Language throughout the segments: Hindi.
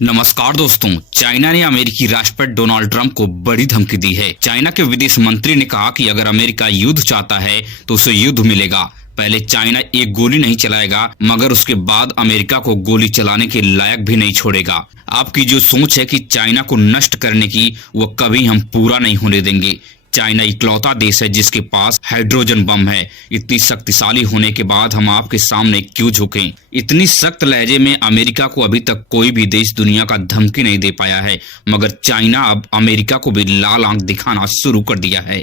नमस्कार दोस्तों, चाइना ने अमेरिकी राष्ट्रपति डोनाल्ड ट्रंप को बड़ी धमकी दी है। चाइना के विदेश मंत्री ने कहा कि अगर अमेरिका युद्ध चाहता है तो उसे युद्ध मिलेगा। पहले चाइना एक गोली नहीं चलाएगा, मगर उसके बाद अमेरिका को गोली चलाने के लायक भी नहीं छोड़ेगा। आपकी जो सोच है कि चाइना को नष्ट करने की, वो कभी हम पूरा नहीं होने देंगे। चाइना इकलौता देश है जिसके पास हाइड्रोजन बम है। इतनी शक्तिशाली होने के बाद हम आपके सामने क्यों झुकें? इतनी सख्त लहजे में अमेरिका को अभी तक कोई भी देश दुनिया का धमकी नहीं दे पाया है, मगर चाइना अब अमेरिका को भी लाल आंख दिखाना शुरू कर दिया है।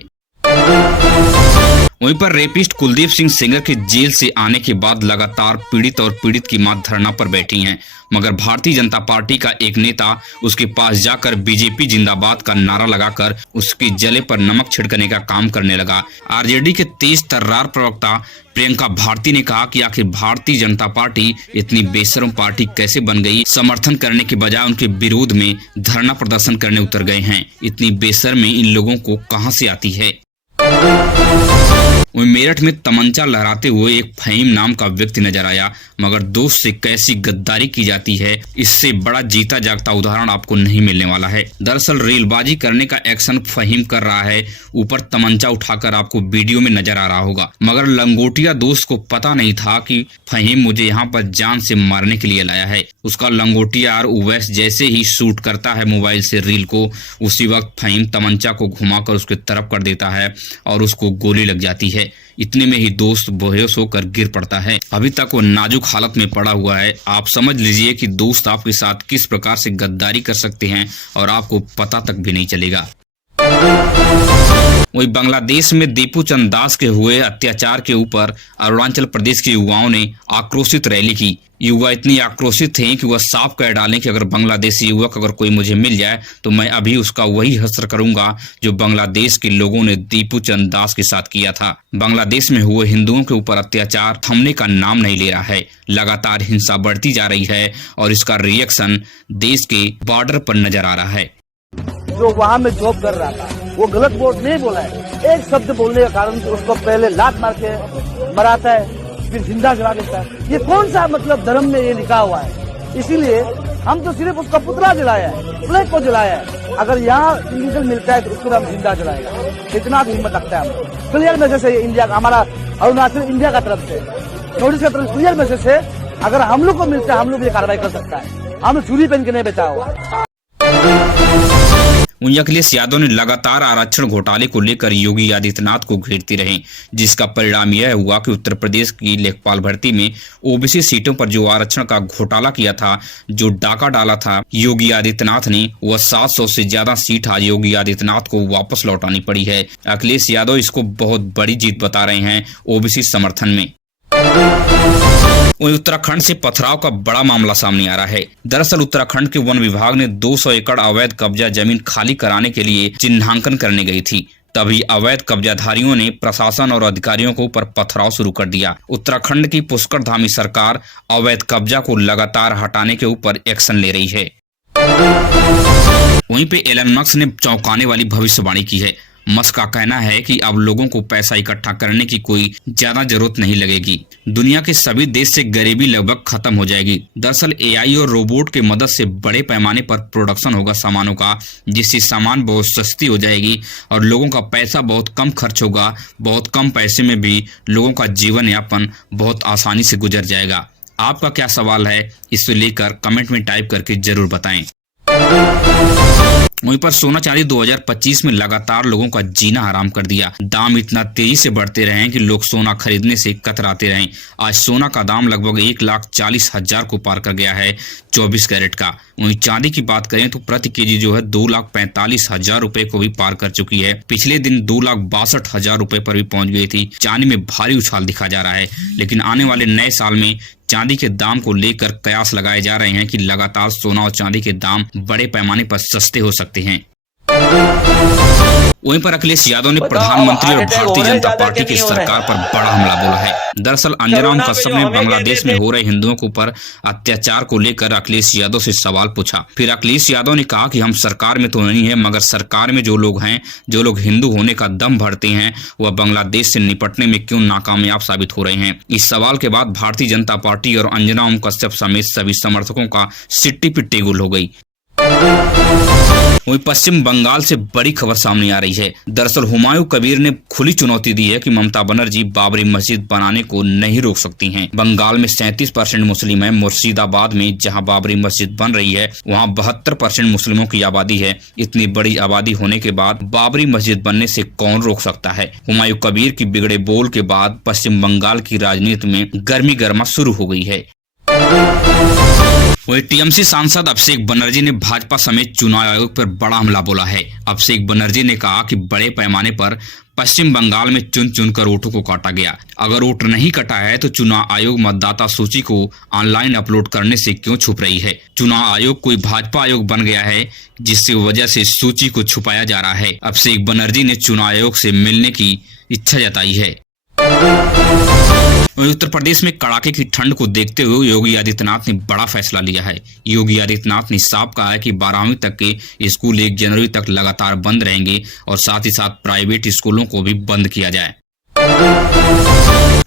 वहीं पर रेपिस्ट कुलदीप सिंह सेंगर के जेल से आने के बाद लगातार पीड़ित और पीड़ित की मां धरना पर बैठी हैं, मगर भारतीय जनता पार्टी का एक नेता उसके पास जाकर बीजेपी जिंदाबाद का नारा लगाकर उसके जले पर नमक छिड़कने का काम करने लगा। आरजेडी के तेज तर्रार प्रवक्ता प्रियंका भारती ने कहा कि आखिर भारतीय जनता पार्टी इतनी बेशर्म पार्टी कैसे बन गई। समर्थन करने के बजाय उनके विरोध में धरना प्रदर्शन करने उतर गए हैं। इतनी बेशर्मी इन लोगों को कहां से आती है? वहीं मेरठ में तमंचा लहराते हुए एक फहीम नाम का व्यक्ति नजर आया, मगर दोस्त से कैसी गद्दारी की जाती है, इससे बड़ा जीता जागता उदाहरण आपको नहीं मिलने वाला है। दरअसल रेलबाजी करने का एक्शन फहीम कर रहा है, ऊपर तमंचा उठाकर आपको वीडियो में नजर आ रहा होगा, मगर लंगोटिया दोस्त को पता नहीं था कि फहीम मुझे यहाँ पर जान से मारने के लिए लाया है। उसका लंगोटिया यार उवैस जैसे ही शूट करता है मोबाइल से रील को, उसी वक्त फहीम तमंचा को घुमाकर उसके तरफ कर देता है और उसको गोली लग जाती है। इतने में ही दोस्त बेहोश होकर गिर पड़ता है। अभी तक वो नाजुक हालत में पड़ा हुआ है। आप समझ लीजिए कि दोस्त आपके साथ किस प्रकार से गद्दारी कर सकते हैं और आपको पता तक भी नहीं चलेगा। वहीं बांग्लादेश में दीपू चंद दास के हुए अत्याचार के ऊपर अरुणाचल प्रदेश के युवाओं ने आक्रोशित रैली की। युवा इतनी आक्रोशित थे कि वह साफ कह डालें कि अगर बांग्लादेशी युवक अगर कोई मुझे मिल जाए तो मैं अभी उसका वही हश्र करूंगा जो बांग्लादेश के लोगों ने दीपू चंद दास के साथ किया था। बांग्लादेश में हुए हिंदुओं के ऊपर अत्याचार थमने का नाम नहीं ले रहा है। लगातार हिंसा बढ़ती जा रही है और इसका रिएक्शन देश के बॉर्डर पर नजर आ रहा है। जो वहाँ में जॉब कर रहा था वो गलत वर्ड नहीं बोला है। एक शब्द बोलने के कारण उसको पहले लात मार के मराता है, फिर जिंदा जला देता है। ये कौन सा मतलब धर्म में ये लिखा हुआ है? इसीलिए हम तो सिर्फ उसका पुतला जलाया है, फ्लैग को जलाया है। अगर यहाँ इंडिविजुअल मिलता है तो उसको हम जिंदा जलाएगा। इतना भी हिम्मत रखता है हम। क्लियर मैसेज है इंडिया का, हमारा अरुणाचल इंडिया का तरफ से, नॉर्थ ईस्ट का तरफ क्लियर मैसेज है। अगर हम लोग को मिलता है हम लोग ये कार्रवाई कर सकता है। हमने चूड़ी पहन के नहीं बेचा हुआ। वहीं अखिलेश यादव ने लगातार आरक्षण घोटाले को लेकर योगी आदित्यनाथ को घेरते रहे, जिसका परिणाम यह हुआ कि उत्तर प्रदेश की लेखपाल भर्ती में ओबीसी सीटों पर जो आरक्षण का घोटाला किया था, जो डाका डाला था योगी आदित्यनाथ ने, वह 700 से ज्यादा सीट आज योगी आदित्यनाथ को वापस लौटानी पड़ी है। अखिलेश यादव इसको बहुत बड़ी जीत बता रहे हैं ओबीसी समर्थन में। वहीं उत्तराखंड से पथराव का बड़ा मामला सामने आ रहा है। दरअसल उत्तराखंड के वन विभाग ने 200 एकड़ अवैध कब्जा जमीन खाली कराने के लिए चिन्हांकन करने गई थी। तभी अवैध कब्जाधारियों ने प्रशासन और अधिकारियों के ऊपर पथराव शुरू कर दिया। उत्तराखंड की पुष्कर धामी सरकार अवैध कब्जा को लगातार हटाने के ऊपर एक्शन ले रही है। वहीं पे एलन मस्क ने चौंकाने वाली भविष्यवाणी की है। मस्क का कहना है कि अब लोगों को पैसा इकट्ठा करने की कोई ज्यादा जरूरत नहीं लगेगी। दुनिया के सभी देश से गरीबी लगभग खत्म हो जाएगी। दरअसल एआई और रोबोट के मदद से बड़े पैमाने पर प्रोडक्शन होगा सामानों का, जिससे सामान बहुत सस्ती हो जाएगी और लोगों का पैसा बहुत कम खर्च होगा। बहुत कम पैसे में भी लोगों का जीवन यापन बहुत आसानी से गुजर जाएगा। आपका क्या सवाल है, इसे लेकर कमेंट में टाइप करके जरूर बताएं। वहीं पर सोना चांदी 2025 में लगातार लोगों का जीना हराम कर दिया। दाम इतना तेजी से बढ़ते रहे कि लोग सोना खरीदने से कतराते रहे। आज सोना का दाम लगभग 1,40,000 को पार कर गया है 24 कैरेट का। वहीं चांदी की बात करें तो प्रति केजी जो है 2,45,000 रुपए को भी पार कर चुकी है। पिछले दिन 2,62,000 रुपए पर भी पहुंच गई थी। चांदी में भारी उछाल दिखा जा रहा है, लेकिन आने वाले नए साल में चांदी के दाम को लेकर कयास लगाए जा रहे हैं कि लगातार सोना और चांदी के दाम बड़े पैमाने पर सस्ते हो सकते हैं। वहीं पर अखिलेश यादव ने प्रधानमंत्री और भारतीय जनता पार्टी की सरकार पर बड़ा हमला बोला है। दरअसल अंजनाम कस्बे में बांग्लादेश में हो रहे हिंदुओं के ऊपर अत्याचार को लेकर अखिलेश यादव से सवाल पूछा। फिर अखिलेश यादव ने कहा कि हम सरकार में तो नहीं है, मगर सरकार में जो लोग हैं, जो लोग हिंदू होने का दम भरते हैं, वह बांग्लादेश से निपटने में क्यों नाकामयाब साबित हो रहे हैं। इस सवाल के बाद भारतीय जनता पार्टी और अंजनाम कश्यप समेत सभी समर्थकों का सिट्टी पिट्टी गुल हो गई। वहीं पश्चिम बंगाल से बड़ी खबर सामने आ रही है। दरअसल हुमायूं कबीर ने खुली चुनौती दी है कि ममता बनर्जी बाबरी मस्जिद बनाने को नहीं रोक सकती हैं। बंगाल में 37% मुस्लिम है। मुर्शिदाबाद में जहां बाबरी मस्जिद बन रही है, वहां 72% मुस्लिमों की आबादी है। इतनी बड़ी आबादी होने के बाद बाबरी मस्जिद बनने से कौन रोक सकता है। हुमायूं कबीर की बिगड़े बोल के बाद पश्चिम बंगाल की राजनीति में गर्मी गर्मा शुरू हो गई है। वही टीएमसी सांसद अभिषेक बनर्जी ने भाजपा समेत चुनाव आयोग पर बड़ा हमला बोला है। अभिषेक बनर्जी ने कहा कि बड़े पैमाने पर पश्चिम बंगाल में चुन चुनकर वोटों को काटा गया। अगर वोट नहीं कटा है तो चुनाव आयोग मतदाता सूची को ऑनलाइन अपलोड करने से क्यों छुप रही है। चुनाव आयोग कोई भाजपा आयोग बन गया है, जिसकी वजह से सूची को छुपाया जा रहा है। अभिषेक बनर्जी ने चुनाव आयोग से मिलने की इच्छा जताई है। उत्तर प्रदेश में कड़ाके की ठंड को देखते हुए योगी आदित्यनाथ ने बड़ा फैसला लिया है। योगी आदित्यनाथ ने साफ कहा है कि 12वीं तक के स्कूल 1 जनवरी तक लगातार बंद रहेंगे और साथ ही साथ प्राइवेट स्कूलों को भी बंद किया जाए।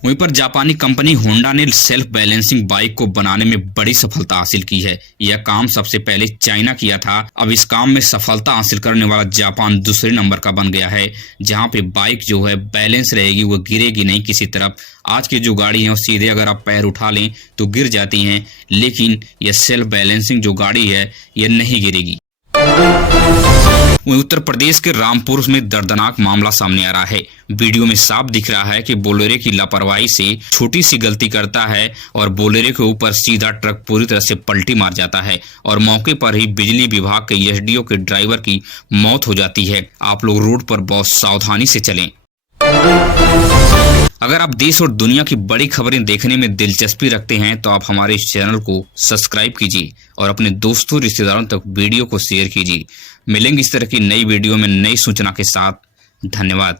वहीं पर जापानी कंपनी होंडा ने सेल्फ बैलेंसिंग बाइक को बनाने में बड़ी सफलता हासिल की है। यह काम सबसे पहले चाइना किया था। अब इस काम में सफलता हासिल करने वाला जापान दूसरे नंबर का बन गया है, जहां पे बाइक जो है बैलेंस रहेगी, वो गिरेगी नहीं किसी तरफ। आज की जो गाड़ी है सीधे अगर आप पैर उठा लें तो गिर जाती हैं, लेकिन यह सेल्फ बैलेंसिंग जो गाड़ी है यह नहीं गिरेगी। वहीं उत्तर प्रदेश के रामपुर में दर्दनाक मामला सामने आ रहा है। वीडियो में साफ दिख रहा है कि बोलेरो की लापरवाही से छोटी सी गलती करता है और बोलेरो के ऊपर सीधा ट्रक पूरी तरह से पलटी मार जाता है और मौके पर ही बिजली विभाग के एसडीओ के ड्राइवर की मौत हो जाती है। आप लोग रोड पर बहुत सावधानी से चलें। अगर आप देश और दुनिया की बड़ी खबरें देखने में दिलचस्पी रखते हैं तो आप हमारे इस चैनल को सब्सक्राइब कीजिए और अपने दोस्तों रिश्तेदारों तक वीडियो को शेयर कीजिए। मिलेंगे इस तरह की नई वीडियो में नई सूचना के साथ। धन्यवाद।